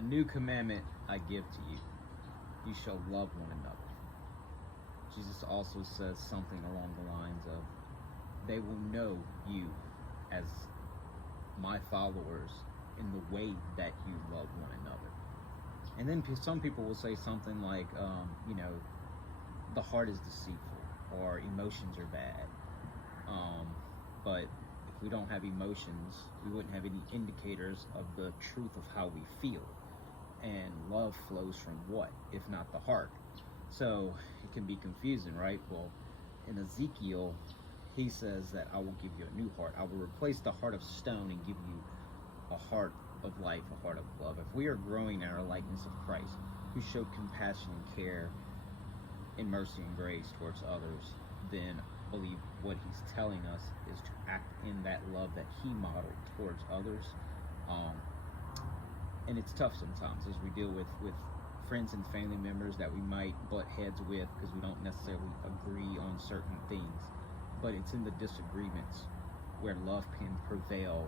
A new commandment I give to you. You shall love one another. Jesus also says something along the lines of, they will know you as my followers in the way that you love one another. And then some people will say something like, the heart is deceitful, or emotions are bad. But if we don't have emotions, we wouldn't have any indicators of the truth of how we feel. And love flows from what, if not the heart? So it can be confusing, right? Well, in Ezekiel, he says that I will give you a new heart. I will replace the heart of stone and give you a heart of life, a heart of love. If we are growing in our likeness of Christ, who showed compassion and care and mercy and grace towards others, then I believe what he's telling us is to act in that love that he modeled towards others. And it's tough sometimes as we deal with friends and family members that we might butt heads with because we don't necessarily agree on certain things. But it's in the disagreements where love can prevail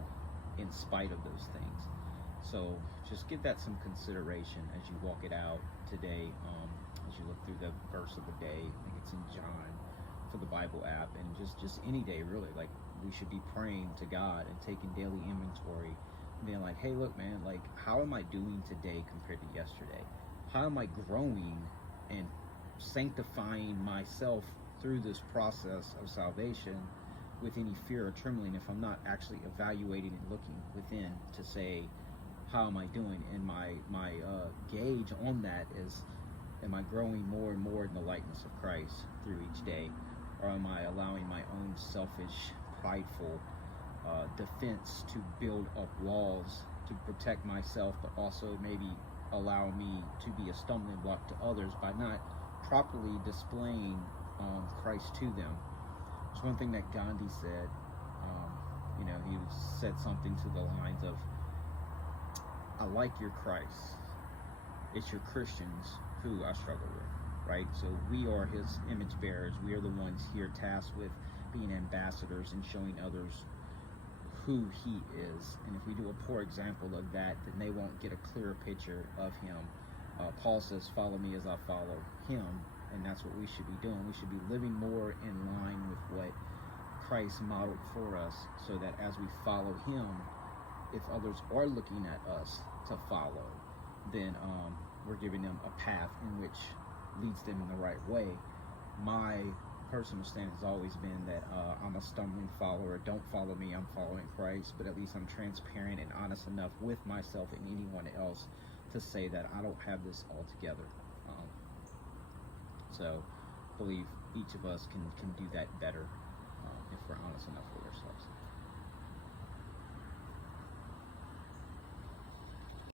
in spite of those things. So just give that some consideration as you walk it out today, as you look through the verse of the day. I think it's in John for the Bible app, and just any day really. Like, we should be praying to God and taking daily inventory, being like, hey, look, man, like, how am I doing today compared to yesterday? How am I growing and sanctifying myself through this process of salvation with any fear or trembling if I'm not actually evaluating and looking within to say, how am I doing? And my gauge on that is, am I growing more and more in the likeness of Christ through each day? Or am I allowing my own selfish, prideful defense to build up walls to protect myself, but also maybe allow me to be a stumbling block to others by not properly displaying Christ to them? It's one thing that Gandhi said. He said something to the lines of, I like your Christ. It's your Christians who I struggle with, right? So we are his image bearers. We are the ones here tasked with being ambassadors and showing others who he is. And if we do a poor example of that, then they won't get a clearer picture of him. Paul says, follow me as I follow him. And that's what we should be doing. We should be living more in line with what Christ modeled for us, so that as we follow him, if others are looking at us to follow, then we're giving them a path in which leads them in the right way. My personal stance has always been that I'm a stumbling follower. Don't follow me, I'm following Christ. But at least I'm transparent and honest enough with myself and anyone else to say that I don't have this all together. So I believe each of us can do that better if we're honest enough with ourselves.